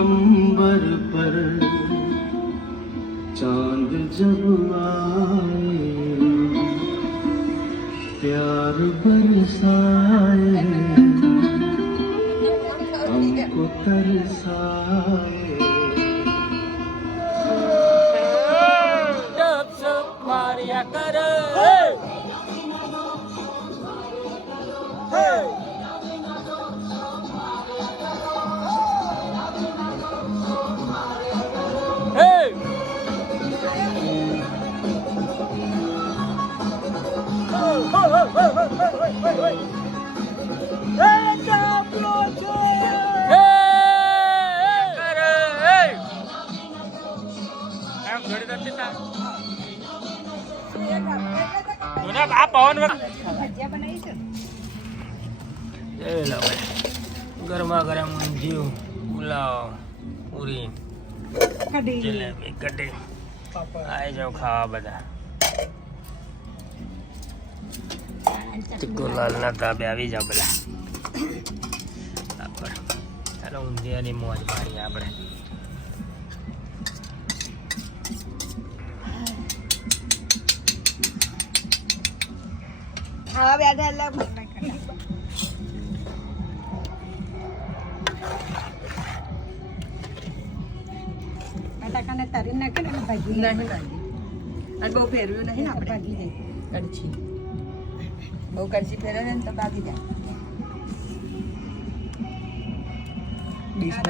अंबर पर चांद जब आए प्यार बरसाए हमको तरसाए जब सब मारिया कर આ પવન ગરમા ગરમ ઊંધિયું પુલાવ પૂરી જલેબી કઢી આવી જાઓ ખાવા બધા તિકોલાલ ના ધાબે આવી જાઓ બધા ચાલો ઊંધિયાની મોજ મારીએ આપણે હા બેઠા એટલે બટાકાને તરી નાખે ને ભાજી નહીં ભાજી અને બહુ ફેરવ્યું નહીં ને આપણે ભાજી દે કડછી બહુ કડછી ફેરવે ને તો ભાગી જાય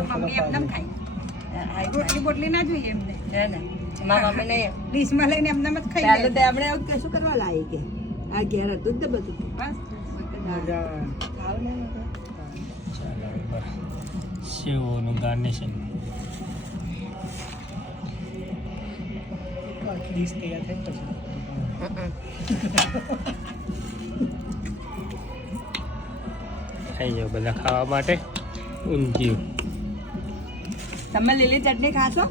મમ્મી એમને ખાઈ રોટલી બોટલી ના જોઈએ એમને મારા મમ્મી નહીં ડીશમાં લઈને એમને જ ખાઈ આપણે શું કરવા લાવી કે આ ઘેર હતું જ બધું બસ સેવોનું ગાર્નિશિંગ ડીશ તૈયાર થઈ પછી થઈ જાઓ બધા ખાવા માટે ઊંધિયું તમે લીલી ચટણી ખાશો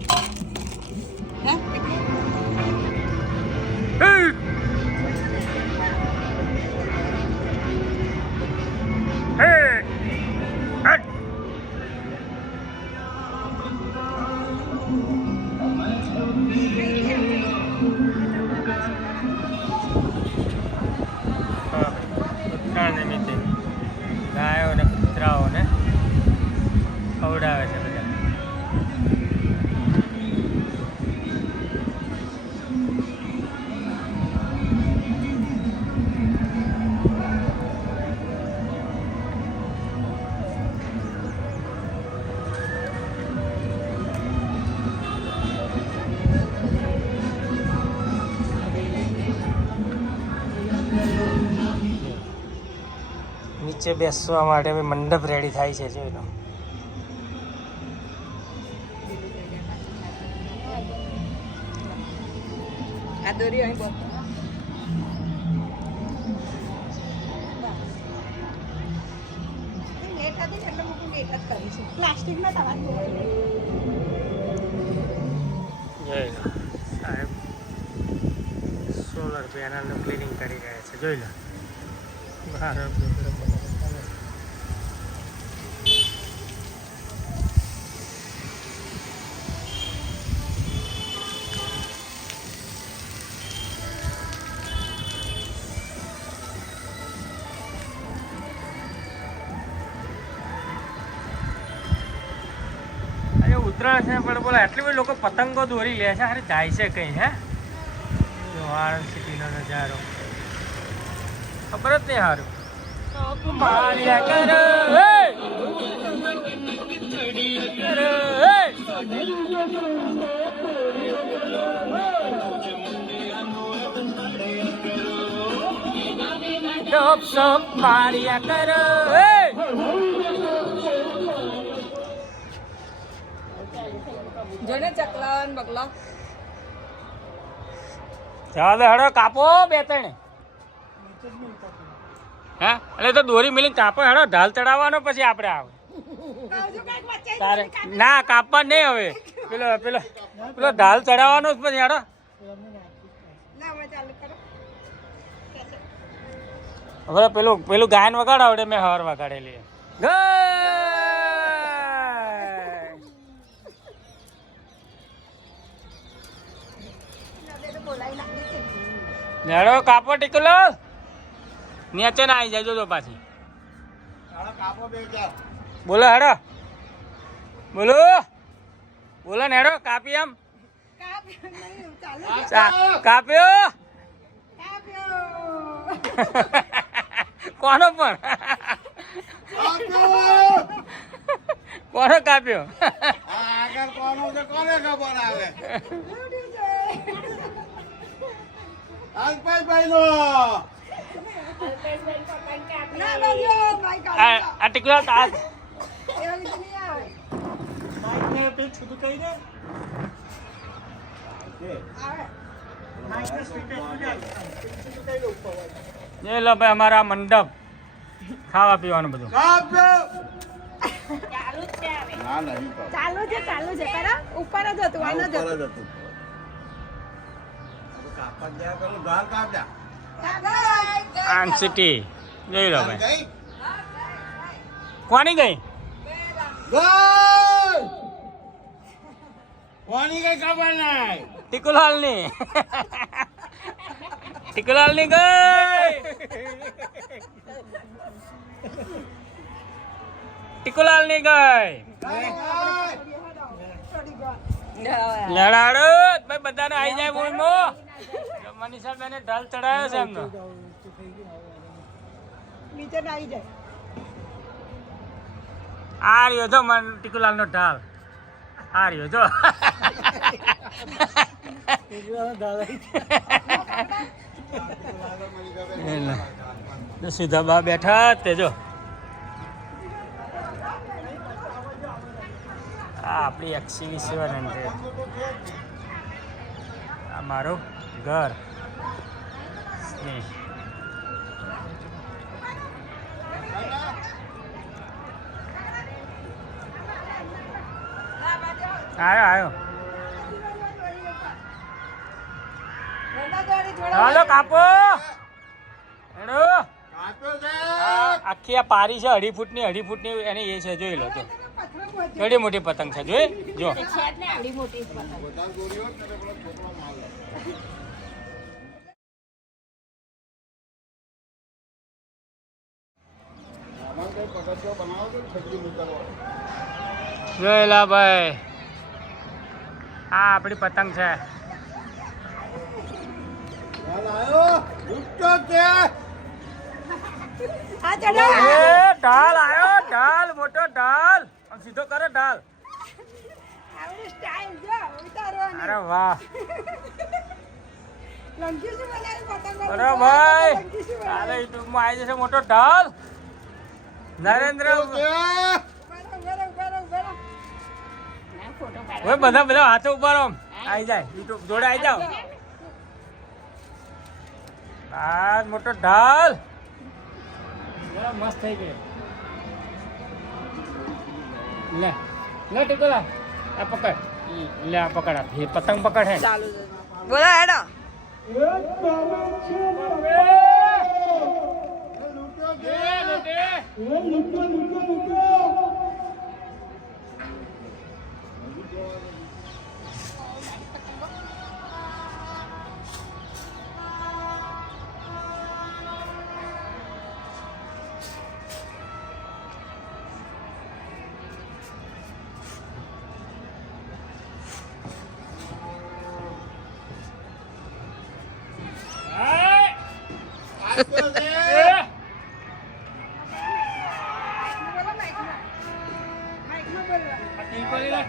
નિમિત્તે ગાયો ને કૂતરાઓને ખવડાવે છે બધા નીચે બેસવા માટે બી મંડપ રેડી થાય છે જોઈ લો આ દોરી અહીં બહુ પ્લાસ્ટિકમાં તમારે જોઈ લો સાહેબ સોલર પેનલનું ક્લિનિંગ કરી રહ્યા છે જોઈ લો બહાર ઉત્તરાયણ છે પણ બોલો એટલી બધી લોકો પતંગો દોરી લે છે અરે જાય છે કઈ હે જો આણંદ સિટીનો નજારો ખબર જ નહીં સારું માર્યા કરો જોને ચકલા ને બકલા જવા દે હડો કાપો બે ત્રણ હા એટલે તો દોરી મિલી કાપો હેડો ઢાલ ચડાવવાનો પછી આપણે આવે તારે ના કાપવા નહીં હવે પેલો પેલો પેલો ઢાલ ચડાવવાનો જ પછી હેડો હવે પેલું પેલું ગાયન વગાડ આવડે મેં હવાર વગાડેલી હેડો કાપો ટીકલો નીચે ના આવી જાય જો પાછી બોલો હેડો બોલો બોલો ને હેડો કાપી એમ કાપ્યો કોનો પણ કોનો કાપ્યો આ ટીકલો એ લો ભાઈ અમારા મંડપ ખાવા પીવાનું બધું ચાલુ છે કરો ઉપર જ હતું આનો જ હતું આંસિટી જોઈ લો ભાઈ કોની ગઈ કોની કઈ ખબર નહીં ટીકુલાલ ની ટીકુલાલ ની ગઈ ટીકુલાલ ની ગઈ લડાડો ભાઈ બધાને આવી જાય બોલમો મનીષા બેને ઢાલ ચડાયો છે એમનો નીચે ના આવી જાય આ રહ્યો જો મન ટીકુલાલ નો ઢાલ આ રહ્યો જો સીધા બા બેઠા તે જો આપણી XCV700 આ મારું ઘર સ્નેહ આવ્યો હાલો કાપો હેડો આખી આ પારી છે 2.5 ફૂટની એની એ છે જોઈ લો તો કેડી મોટી પતંગ છે જોઈ જો જોયેલા ભાઈ આ આપણી પતંગ છે ઢાલ આવ્યો ઢાલ મોટો ઢાલ સીધો કરે ઢાલ અરે વાહ અરે ભાઈ તારે યુટ્યુબ માં આવી જશે મોટો ઢાલ નરેન્દ્ર બધા હાથો ઉભા રહો આવી જાય યુટ્યુબ જોડે આવી જાઓ આ મોટો ઢાલ મસ્ત થઈ ગયો લે લે ટીકોલા આ પકડ લે આ પકડ આ પતંગ પકડ હે બોલો હેડો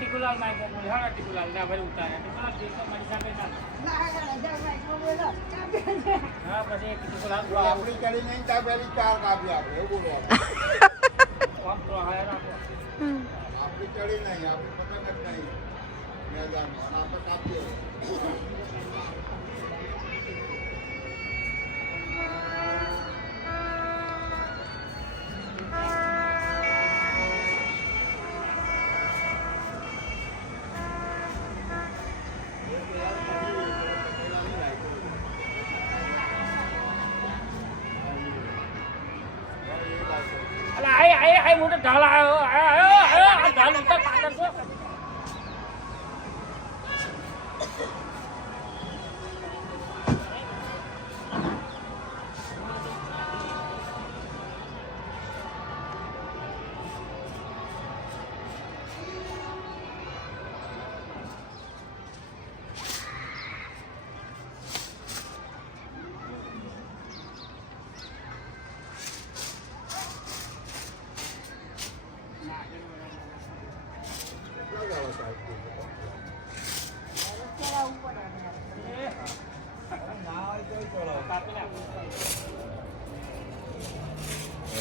ટીકુલાલ માઈકો બોલ હા ટીકુલાલ ના ભાઈ ઉતારે ટીકુલાલ દેખો મારી સામે હા પછી ટીકુલાલ આપણી કરી નહીં ત્યાં પહેલી 4 કાપી આપણે એવું બોલો કોમ તો હાય રાખો આપણી ચડી નહીં આપણી પતંગ જ નહીં મેદાનમાં આપણે કાપીએ આય મોટો ઢાલ આવ્યો આ ઢાલ ઉપર પાછળ છો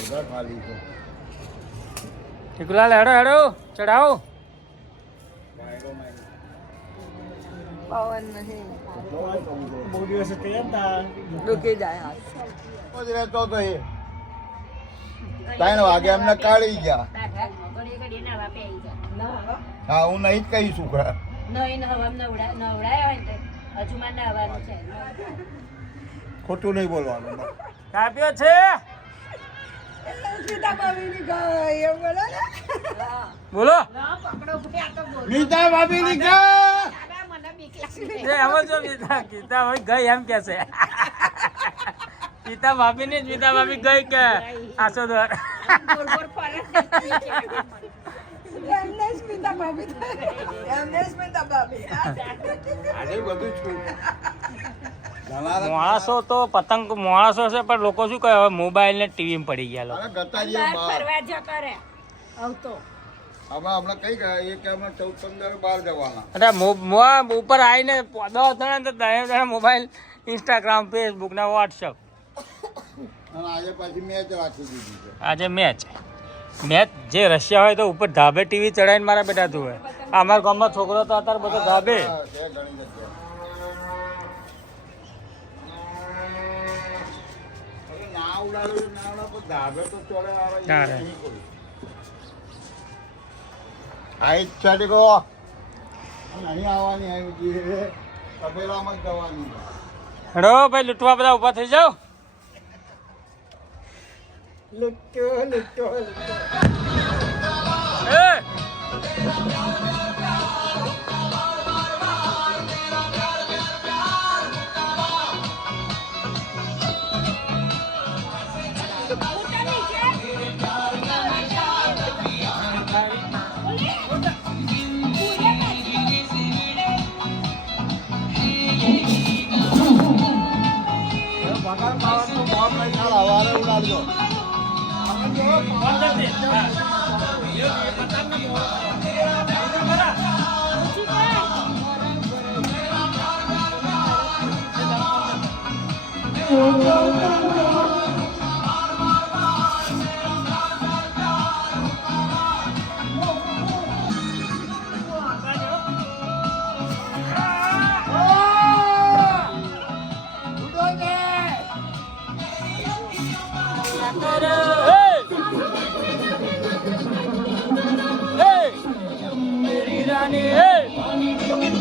બધા ખાલી છે. ટીકુલાલ હેડો હેડો ચડાવો. પવન નહીં બહુ દિવસ ડૂકી જાય હાથ. જ રહેતો તો એ 3 વાગે અમને કાઢી ગયા. હા હું નહીં જ કહી છું ખોટું નહીં બોલવાનું. કાપ્યો છે સીતા ભાભીની ગાય એવું બોલો ને. બોલો. ગીતા ભાભીની ગા એ હવે જો ગીતા ગીતા ભાઈ ગઈ એમ કે છે. ગીતા ભાભી ને ગીતા ભાભી ગઈ કે આસો દર. એમને સ્મિતા ભાભી એમને સ્મિતા ભાભી આજે બધું છું. માણસો તો પતંગ માણસો છે પણ લોકો શું કહે હવે મોબાઈલ ને ટીવી પડી ગયા લોકો. અરે ગતાજી બહાર ફરવા જતા રે આવતો હમણાં કઈ ગયા એ કે અમે 14-15 બહાર જવાના. અરે ઉપર આવીને 10 મોબાઈલ ઇન્સ્ટાગ્રામ ફેસબુક ના વોટ્સઅપ. અને આજે પાછી મેચ રાખી દીધી છે. આજે મેચ જે રશિયા હોય તો ઉપર ધાબે ટીવી ચડાવીને મારા બેટા તું હોય. અમારા ગામમાં છોકરો તો અત્યારે બધો ધાબે. હા, છે ઘણી જગ્યાએ. અરે ના ઉડાડો ના ઉડાડો પણ ધાબે તો ચોડે આવે એ ચાલે. નહીં કોઈ. આ ઈચ્છા ટીકો નહીં આવવાની આવી છે તબેલામાં જ જવાની. હેડો ભાઈ લૂંટવા બધા ઊભા થઈ જાઓ. લુટ્ટો લુટ્ટો એ ભગવાન બાવાનું બોમ્બ નહીં ચાલ હવારે ઉડાડજો.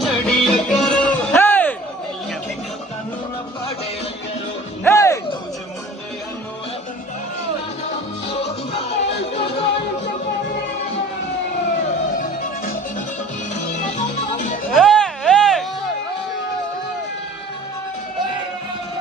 ચડી